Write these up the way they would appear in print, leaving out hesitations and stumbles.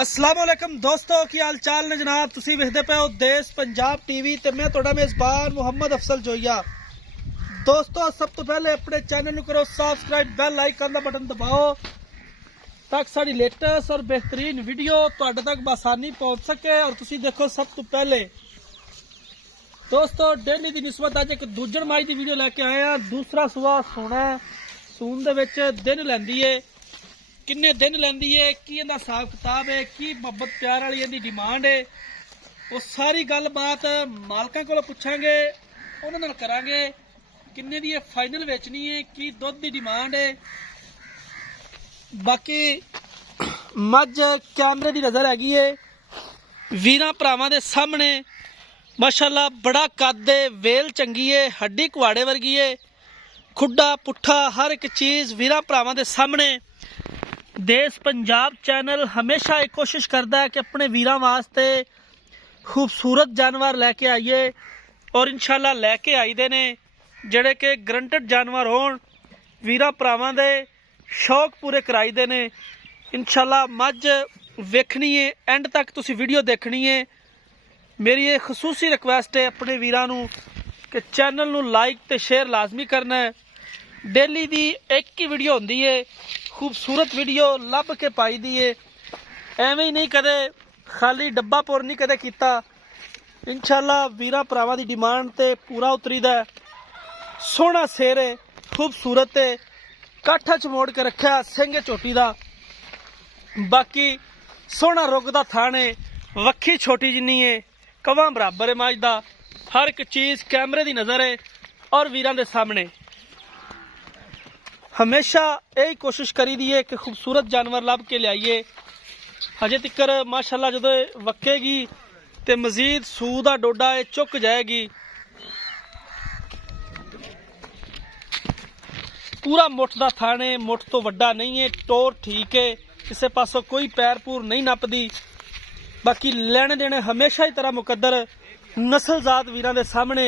अस्सलामुअलैकुम दोस्तों, की हाल चाल ने जनाब। तुसी वेखदे पे हो देश पंजाब टीवी ते मैं तुहाडा मेज़बान मुहम्मद अफसल जोइया। दोस्तों, सब तो पहले अपने चैनल नूं करो सबसक्राइब, बेल आइकन दा बटन दबाओ ताकि साडी लेटेस्ट और बेहतरीन वीडियो तुहाडे तक बआसानी पहुंच सके और तुसी देखो सब तो पहले। दोस्तों, डेली दी निस्बत अज एक दूजण माई दी वीडियो लैके आए हैं। दूसरा सुआ सोना सून दे विच दिन लैंदी है, किन्ने दिन लैंदी है, की इहदा हिसाब किताब है, की मुहब्बत प्यार वाली इहदी डिमांड है, वो सारी गल बात मालकां कोलों पुछांगे, उन्हां नाल करांगे। किन्ने दी फाइनल वेचनी है, की दुध दी डिमांड है। बाकी मझ कैमरे दी नज़र हैगी है, वीरां भरावां दे सामने माशाअल्लाह बड़ा कद है, वेल चंगी है, हड्डी कुआड़े वर्गी है, खुड्डा पुट्ठा हर एक चीज़ वीरां भरावां दे सामने। देश पंजाब चैनल हमेशा एक कोशिश करता है कि अपने वीरां वास्ते खूबसूरत जानवर लैके आइए और इंशाल्लाह लैके आई दे ने, जेड़े कि ग्रंटेड जानवर होण, वीरां भरावां दे शौक पूरे कराई दे ने। इंशाल्लाह मझ वेखनी है, एंड तक तुसी वीडियो देखनी है। मेरी ये खसूसी रिक्वेस्ट है अपने वीरां नूं कि चैनल नूं लाइक ते शेयर लाजमी करना है। डेली दी एक ही वीडियो होंदी है, खूबसूरत वीडियो लभ के पाई दी है, एवें ही नहीं कदे खाली डब्बा पुर नहीं कदे कीता। इंशाल्लाह वीरां भरावां दी डिमांड ते पूरा उतरीदा है। सोहना सिर है, खूबसूरत है, काठा च मोड़ के रखा सिंह झोटी दा। बाकी सोहना रुग दा थान है, वक्खी छोटी जिन्नी है, कवां बराबर है मझ दा। हर एक चीज़ कैमरे दी नज़र है और वीरां दे सामने। हमेशा यही कोशिश करी दी है कि खूबसूरत जानवर लभ के लियाइए। हजे तक माशाअल्लाह जो वक्केगी तो मजीद सूह दा डोडा चुक जाएगी। पूरा मुठ दा थान है, मुठ तो वड्डा नहीं है, टोर ठीक है, किसी पासों कोई पैर पूर नहीं नपदी। बाकी लेने देने हमेशा ही तरह मुकद्दर। नस्लजात वीरां दे सामने,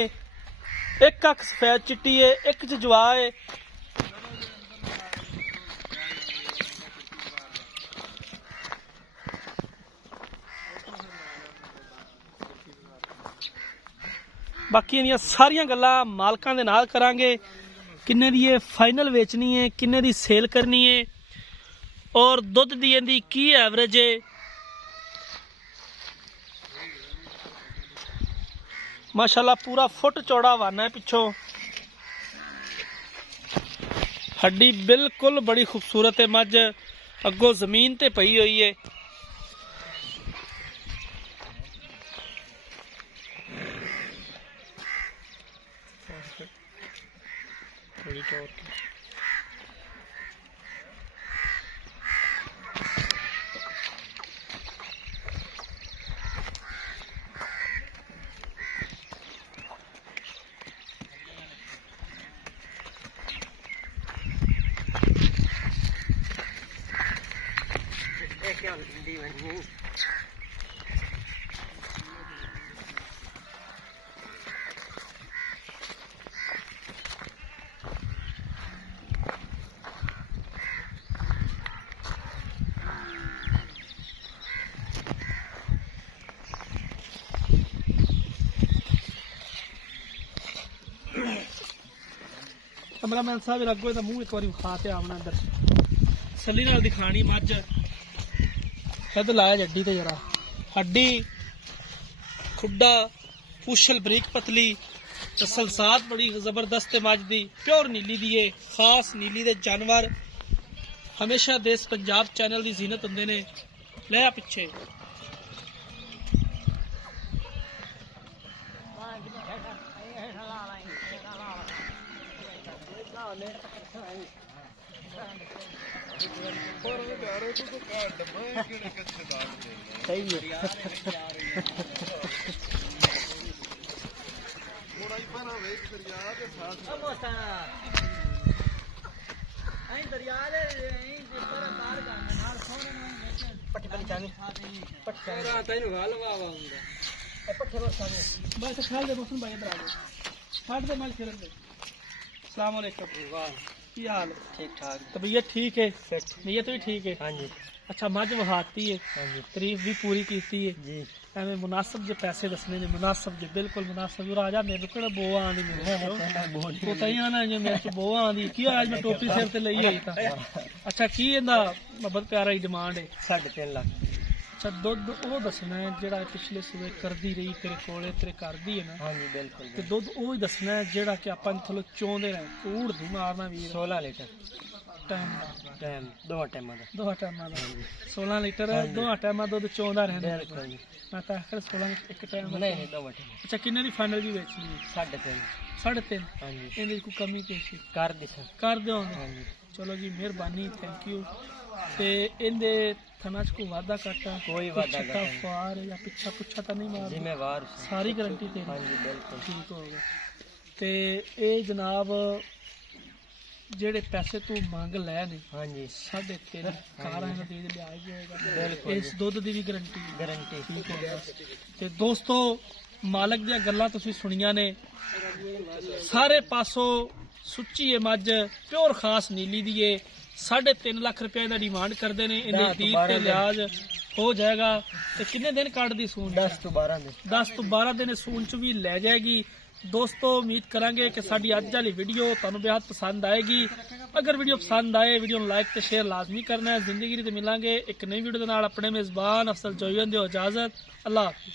एक अख सफेद चिट्टी है, एक च जवा है। बाकी इहदियां सारियां गल्लां मालकां दे नाल करांगे। किन्ने दी ये फाइनल वेचनी है, किन्ने दी सेल करनी है और दुध दी इहदी की एवरेज है। माशाअल्लाह पूरा फुट चौड़ा वाना है पिछों, हड्डी बिल्कुल बड़ी खूबसूरत है। मझ अगों जमीन ते पई हुई है। थोड़ी टॉर की कैमरामैन साहब अगो इहदा मूँह एक बार विखा ते आमना अंदर सली नाल दिखानी। मझ कद लाया जड्डी ते जरा हड्डी खुड्डा पुछल बरीक पतली, सलसात बड़ी जबरदस्त है मझ दी, प्योर नीली दी है, खास नीली दे जानवर हमेशा देश पंजाब चैनल की जीनत होंदे ने। लै पिछे बस खाल दे मौसम भाई इधर आ गए, छाट दे माल खेल दे। अस्सलाम वालेकुम। ਕੀ ਹਾਲ ਹੈ? ठीक ठाक तबीयत ठीक है? फिट नीयत भी ठीक है? हाँ जी अच्छा मझ वहाती है, हाँ जी तारीफ भी पूरी की है। जी ਐਵੇਂ ਮੁਨਾਸਬ ਜੇ ਪੈਸੇ ਦੱਸਣੇ ਨੇ, ਮੁਨਾਸਬ ਜੇ ਬਿਲਕੁਲ ਮੁਨਾਸਬ। ਉਹ ਰਾਜਾ ਮੇਰੇ ਕੋਲ ਬੋਆ ਆਂਦੀ ਮੇਰੇ ਤੋਂ ਤਾਂ ਹੀ ਆਣਾ ਜੇ ਮੇਰੇ ਤੋਂ ਬੋਆ ਆਂਦੀ ਕੀ ਅੱਜ ਮੈਂ ਟੋਪੀ ਸਿਰ ਤੇ ਲਈ ਹੋਈ ਤਾਂ। ਅੱਛਾ ਕੀ ਇਹਦਾ ਬਹੁਤ ਪਿਆਰਾ ਹੀ ਡਿਮਾਂਡ ਹੈ? 3.5 लाख ਅੱਛਾ ਦੁੱਧ ਉਹ ਦੱਸਣਾ ਹੈ ਜਿਹੜਾ ਪਿਛਲੇ ਸੂਏ ਕਰਦੀ ਰਹੀ ਤੇਰੇ ਕੋਲੇ, ਤੇਰੇ ਕਰਦੀ ਹੈ ਨਾ, हाँ जी बिल्कुल ਤੇ ਦੁੱਧ ਉਹ ਹੀ ਦੱਸਣਾ ਹੈ ਜਿਹੜਾ ਕਿ ਆਪਾਂ ਥੋੜਾ ਚਾਹੁੰਦੇ ਰਹੇ। ਕੂੜ ਦੀ ਮਾਰਨਾ ਵੀਰ 16 लीटर ਟਾਈਮ टाइम 2 टाइम का ਦੋਹਾਂ ਟਾਈਮਾਂ ਦਾ 16 ਲੀਟਰ ਦੋਹਾਂ ਟਾਈਮਾਂ ਦੁੱਧ ਚਾਹੁੰਦਾ ਰਹਿੰਦਾ। बिल्कुल जी ਮੈਂ ਤਾਂ ਆਖਰ 16 ਇੱਕ ਟਾਈਮ। नहीं नहीं 2 टाइम ਅੱਛਾ ਕਿੰਨੇ ਦੀ ਫਾਈਨਲ ਵੀ ਵੇਚਣੀ ਹੈ? 3.5 3.5। हाँ जी ਇਹਦੇ 'ਚ ਕੋਈ ਕਮੀ ਪੇਸ਼ੀ कर दी सर ਕਰ ਦਿਓ। हाँ जी ਚਲੋ ਜੀ ਮਿਹਰਬਾਨੀ, ਥੈਂਕ ਯੂ। ਤੇ ਇਹਦੇ ਥਣਾ 'ਚ ਕੋਈ ਵਾਧਾ ਘਾਟਾ कोई वादा ਛੱਟਾ नहीं ਫਾਰ ਜਾਂ ਪਿੱਛਾ ਪੁੱਛਾ ਤਾਂ ਨਹੀਂ ਮਾਰਦਾ? जिम्मेवार ਸਾਰੀ ਗਾਰੰਟੀ हाँ ਤੇਰੀ? जी बिल्कुल ਠੀਕ ਹੋ ਗਿਆ। ਤੇ ਇਹ ਜਨਾਬ ਜਿਹੜੇ ਪੈਸੇ ਤੂੰ ਮੰਗ ਲੈ ਨੇ हाँ जी 3.5 ਕਾਰਾਂ ਦਾ ਦੇ ਲਿਆ ਜਾਏਗਾ। ਬਿਲਕੁਲ ਇਸ ਦੁੱਧ ਦੀ ਵੀ ਗਾਰੰਟੀ गारंटी ਠੀਕ ਹੋ ਗਿਆ। ਤੇ ਦੋਸਤੋ ਮਾਲਕ ਦੀਆਂ ਗੱਲਾਂ ਤੁਸੀਂ ਸੁਣੀਆਂ ਨੇ, ਸਾਰੇ ਪਾਸੋਂ ਸੁੱਚੀ ਹੈ ਮੱਝ, ਪਿਓਰ ਖਾਸ ਨੀਲੀ ਦੀ ਏ। 3.5 ਲੱਖ ਰੁਪਏ ਦਾ ਡਿਮਾਂਡ ਕਰਦੇ ਨੇ। ਇਹਦੇ ਦੀਦ ਤੇ ਲਿਆਜ ਹੋ ਜਾਏਗਾ। ਤੇ ਕਿੰਨੇ ਦਿਨ ਕੱਢਦੀ ਸੂਣ? 10 ਤੋਂ 12 दिन 10 ਤੋਂ 12 ਦਿਨ ਸੂਣ ਚ ਵੀ ਲੈ ਜਾਏਗੀ। ਦੋਸਤੋ ਉਮੀਦ ਕਰਾਂਗੇ ਕਿ ਸਾਡੀ ਅੱਜ ਵਾਲੀ ਵੀਡੀਓ ਤੁਹਾਨੂੰ ਬਹੁਤ ਪਸੰਦ ਆਏਗੀ। ਅਗਰ ਵੀਡੀਓ ਪਸੰਦ ਆਏ ਵੀਡੀਓ ਨੂੰ ਲਾਈਕ ਤੇ ਸ਼ੇਅਰ ਲਾਜ਼ਮੀ ਕਰਨਾ ਹੈ। ਜ਼ਿੰਦਗੀ ਤੇ ਮਿਲਾਂਗੇ ਇੱਕ ਨਈ ਵੀਡੀਓ ਦੇ ਨਾਲ। ਆਪਣੇ ਮੇਜ਼ਬਾਨ ਅਫਸਲ ਜੋਈਨ ਦਿਓ ਇਜਾਜ਼ਤ। ਅੱਲਾਹ ਹਾਫਿਜ਼।